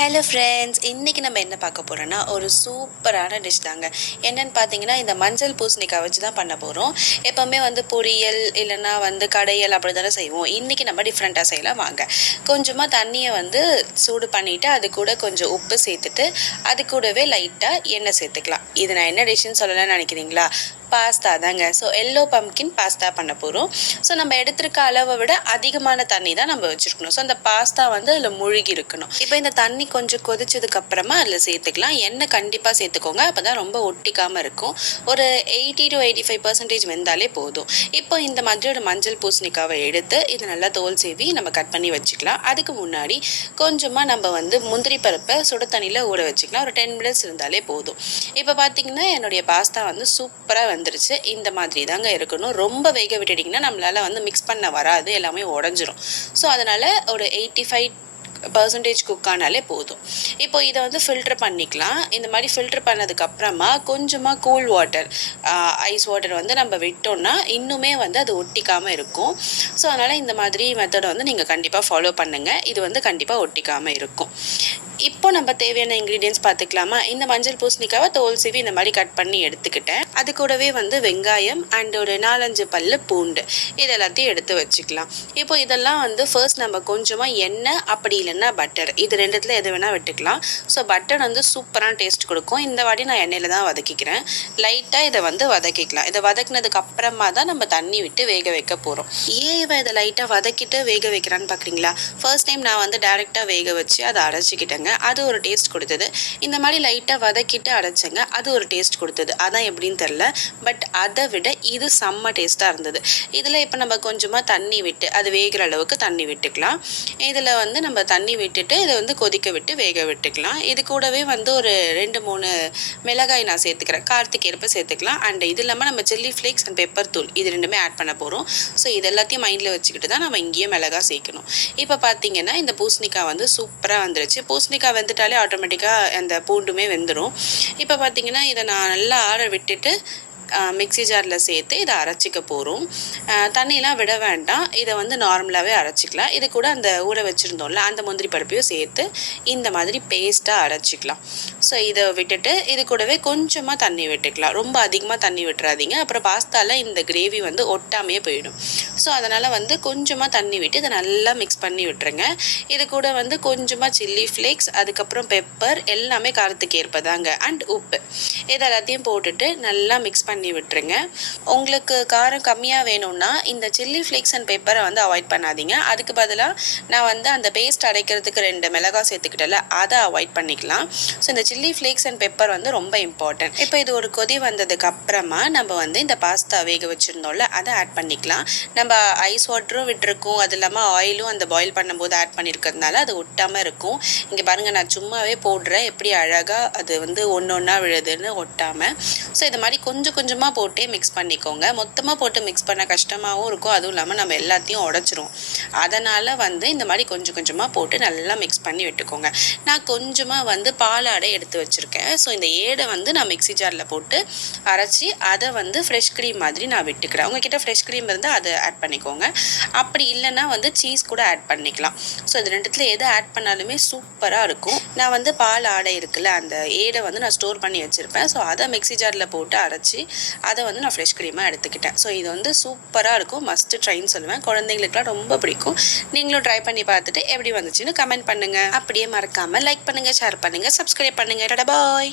Hello friends, இன்றைக்கி நம்ம என்ன பார்க்க போகிறோன்னா ஒரு சூப்பரான டிஷ் தாங்க. என்னென்னு பார்த்தீங்கன்னா, இந்த மஞ்சள் பூசணிக்காய் வச்சு தான் பண்ண போகிறோம். எப்போவுமே பொரியல் இல்லைன்னா கடையல் அப்படி தானே செய்வோம். இன்றைக்கி நம்ம டிஃப்ரெண்ட்டாக செய்யலாம் வாங்க. கொஞ்சமாக தண்ணியை சூடு பண்ணிவிட்டு அது கூட கொஞ்சம் உப்பு சேர்த்துட்டு அது கூடவே லைட்டாக எண்ணெய் சேர்த்துக்கலாம். இது நான் என்ன டிஷ்ஷுன்னு சொல்லலாம்னு நினைக்கிறீங்களா? பாஸ்தா தாங்க. ஸோ எல்லோ பம்ப்கின் பாஸ்தா பண்ண போகிறோம். ஸோ நம்ம எடுத்துருக்க அளவை விட அதிகமான தண்ணி தான் நம்ம வச்சுருக்கணும். ஸோ அந்த பாஸ்தா அதில் முழுகி இருக்கணும். இப்போ இந்த தண்ணி கொஞ்சம் கொதிச்சதுக்கப்புறமா அதில் சேர்த்துக்கலாம். எண்ணெய் கண்டிப்பாக சேர்த்துக்கோங்க, அப்போ தான் ரொம்ப ஒட்டிக்காமல் இருக்கும். ஒரு 80 to 85% வெந்தாலே போதும். இப்போ இந்த மாதிரி ஒரு மஞ்சள் பூசணிக்காவை எடுத்து இது நல்லா தோல் சீவி நம்ம கட் பண்ணி வச்சுக்கலாம். அதுக்கு முன்னாடி கொஞ்சமாக நம்ம முந்திரி பருப்பை சுட தண்ணியில் ஊற வச்சுக்கலாம். ஒரு 10 minutes இருந்தாலே போதும். இப்போ பார்த்தீங்கன்னா என்னுடைய பாஸ்தா சூப்பராக வந்துருச்சு. இந்த மாதிரி தாங்க இருக்கணும். ரொம்ப வேக விட்டுட்டிங்கன்னா நம்மளால் மிக்ஸ் பண்ண வராது, எல்லாமே உடஞ்சிரும். ஸோ அதனால் ஒரு 85% குக் ஆனாலே போதும். இப்போ இதை ஃபில்டர் பண்ணிக்கலாம். இந்த மாதிரி ஃபில்டர் பண்ணதுக்கப்புறமா கொஞ்சமாக கூல் வாட்டர், ஐஸ் வாட்டர் நம்ம விட்டோம்னா இன்னுமே அது ஒட்டிக்காமல் இருக்கும். ஸோ அதனால் இந்த மாதிரி மெத்தடை நீங்கள் கண்டிப்பாக ஃபாலோ பண்ணுங்கள். இது கண்டிப்பாக ஒட்டிக்காமல் இருக்கும். இப்போ நம்ம தேவையான இன்க்ரீடியன்ஸ் பார்த்துக்கலாமா? இந்த மஞ்சள் பூசணிக்காவை தோல் சீவி இந்த மாதிரி கட் பண்ணி எடுத்துக்கிட்டேன். அது கூடவே வெங்காயம் அண்ட் ஒரு 4-5 பல்லு பூண்டு இது எல்லாத்தையும் எடுத்து வச்சுக்கலாம். இப்போ இதெல்லாம் ஃபர்ஸ்ட் நம்ம கொஞ்சமாக எண்ணெய் அப்படி இல்லைன்னா பட்டர், இது ரெண்டுத்தில் எது வேணால் விட்டுக்கலாம். ஸோ பட்டர் சூப்பரான டேஸ்ட் கொடுக்கும். இந்த வாட்டி நான் எண்ணெயில் தான் வதக்கிக்கிறேன். லைட்டாக இதை வதக்கிக்கலாம். இதை வதக்கினதுக்கு அப்புறமா தான் நம்ம தண்ணி விட்டு வேக வைக்க போகிறோம். ஏன் இதை லைட்டாக வதக்கிட்டு வேக வைக்கிறான்னு பார்க்குறீங்களா? ஃபர்ஸ்ட் டைம் நான் டேரெக்டாக வேக வச்சு அதை அரைச்சிக்கிட்டேங்க. அது ஒரு டேஸ்ட் கொடுத்தது. இந்த மாதிரி லைட்டாக வதக்கிட்டு அரைச்சங்க, அது ஒரு டேஸ்ட் கொடுத்தது. அதான் எப்படின்னு தெரில, பட் அதை விட இது செம்ம டேஸ்ட்டாக இருந்தது. இதில் இப்போ நம்ம கொஞ்சமாக தண்ணி விட்டு அது வேகிற அளவுக்கு தண்ணி விட்டுக்கலாம். இதில் நம்ம தண்ணி விட்டுட்டு இதை கொதிக்க விட்டு வேக விட்டுக்கலாம். இது கூடவே ஒரு 2-3 மிளகாய் நான் சேர்த்துக்கிறேன். காரத்துக்கு ஏற்ப சேர்த்துக்கலாம். அண்ட் இது இல்லாமல் நம்ம சில்லி ஃப்ளேக்ஸ் அண்ட் பெப்பர் தூள் இது ரெண்டுமே ஆட் பண்ண போகிறோம். ஸோ இது எல்லாத்தையும் மைண்டில் வச்சுக்கிட்டு தான் நம்ம இங்கேயே மிளகாய் சேர்க்கணும். இப்போ பார்த்தீங்கன்னா இந்த பூசணிக்காய் சூப்பராக வந்துருச்சு. பூசணிக்காய் வெந்துட்டாலே ஆட்டோமேட்டிக்காக அந்த பூண்டுமே வெந்துடும். இப்போ பார்த்தீங்கன்னா இதை நான் நல்லா ஆற விட்டுட்டு மிக்ஸி ஜாரில் சேர்த்து இதை அரைச்சிக்க போகிறோம். தண்ணியெலாம் விட வேண்டாம். இதை நார்மலாகவே அரைச்சிக்கலாம். இது கூட அந்த ஊற வச்சுருந்தோம்ல அந்த முந்திரி பருப்பையும் சேர்த்து இந்த மாதிரி பேஸ்ட்டாக அரைச்சிக்கலாம். ஸோ இதை விட்டுட்டு இது கூடவே கொஞ்சமாக தண்ணி விட்டுக்கலாம். ரொம்ப அதிகமாக தண்ணி விட்டுறாதீங்க, அப்புறம் பாஸ்தாவில் இந்த கிரேவி ஒட்டாமையே போயிடும். ஸோ அதனால் கொஞ்சமாக தண்ணி விட்டு இதை நல்லா மிக்ஸ் பண்ணி விட்டுருங்க. இது கூட கொஞ்சமாக சில்லி ஃப்ளேக்ஸ், அதுக்கப்புறம் பெப்பர், எல்லாமே காரத்துக்கு ஏற்பதாங்க, அண்ட் உப்பு இது எல்லாத்தையும் போட்டுட்டு நல்லா மிக்ஸ் பண்ணி விட்டுருங்க. உங்களுக்கு காரம் கம்மியாக வேணும்னா இந்த சில்லி ஃப்ளேக்ஸ் அண்ட் பெப்பரை அவாய்ட் பண்ணாதீங்க. அதுக்கு பதிலாக நான் அந்த பேஸ்ட் அரைக்கிறதுக்கு 2 மிளகாய் சேர்த்துக்கிட்டல, அதை அவாய்ட் பண்ணிக்கலாம். ஸோ இந்த சில்லி ஃப்ளேக்ஸ் அண்ட் பெப்பர் ரொம்ப இம்பார்ட்டன்ட். இப்போ இது ஒரு கொதி வந்ததுக்கு அப்புறமா நம்ம இந்த பாஸ்தா வேக வச்சுருந்தோம்ல அதை ஆட் பண்ணிக்கலாம். நம்ம ஐஸ் வாட்டரும் விட்டுருக்கோம், அது இல்லாமல் ஆயிலும் அந்த பாயில் பண்ணும்போது ஆட் பண்ணியிருக்கிறதுனால அது ஒட்டாமல் இருக்கும். இங்கே பாருங்கள், நான் சும்மாவே போடுறேன், எப்படி அழகாக அது ஒன்று ஒன்றா விழுதுன்னு ஒட்டாமல். ஸோ இது மாதிரி கொஞ்சம் கொஞ்சமாக போட்டே மிக்ஸ் பண்ணிக்கோங்க. மொத்தமாக போட்டு மிக்ஸ் பண்ண கஷ்டமாகவும் இருக்கும், அதுவும் இல்லாமல் நம்ம எல்லாத்தையும் உடச்சிரும். அதனால் இந்த மாதிரி கொஞ்சம் கொஞ்சமாக போட்டு நல்லா மிக்ஸ் பண்ணி விட்டுக்கோங்க. நான் கொஞ்சமாக பாலாடை எடுத்து வச்சுருக்கேன். ஸோ இந்த ஏடை நான் மிக்ஸி ஜாரில் போட்டு அரைச்சி அதை ஃப்ரெஷ் க்ரீம் மாதிரி நான் விட்டுக்கிறேன். உங்ககிட்ட ஃப்ரெஷ் க்ரீம் இருந்தால் அதை ஆட் பண்ணிக்கோங்க. அப்படி இல்லைன்னா சீஸ் கூட ஆட் பண்ணிக்கலாம். ஸோ இது ரெண்டுத்தில் எதை ஆட் பண்ணாலுமே சூப்பராக இருக்கும். நான் பால் ஆடை இருக்குல்ல, அந்த ஏடை நான் ஸ்டோர் பண்ணி வச்சுருப்பேன். ஸோ அதை மிக்ஸி ஜாரில் போட்டு அரைச்சி அதை நான் ஃப்ரெஷ் க்ரீமாக எடுத்துக்கிட்டேன். ஸோ இது சூப்பராக இருக்கும். மஸ்ட்டு ட்ரைன்னு சொல்லுவேன். குழந்தைங்களுக்குலாம் ரொம்ப பிடிக்கும். நீங்களும் ட்ரை பண்ணி பார்த்துட்டு எப்படி வந்துச்சுன்னு கமெண்ட் பண்ணுங்கள். அப்படியே மறக்காமல் லைக் பண்ணுங்கள், ஷேர் பண்ணுங்கள், சப்ஸ்கிரைப் பண்ணுங்கள். டாடா பாய்.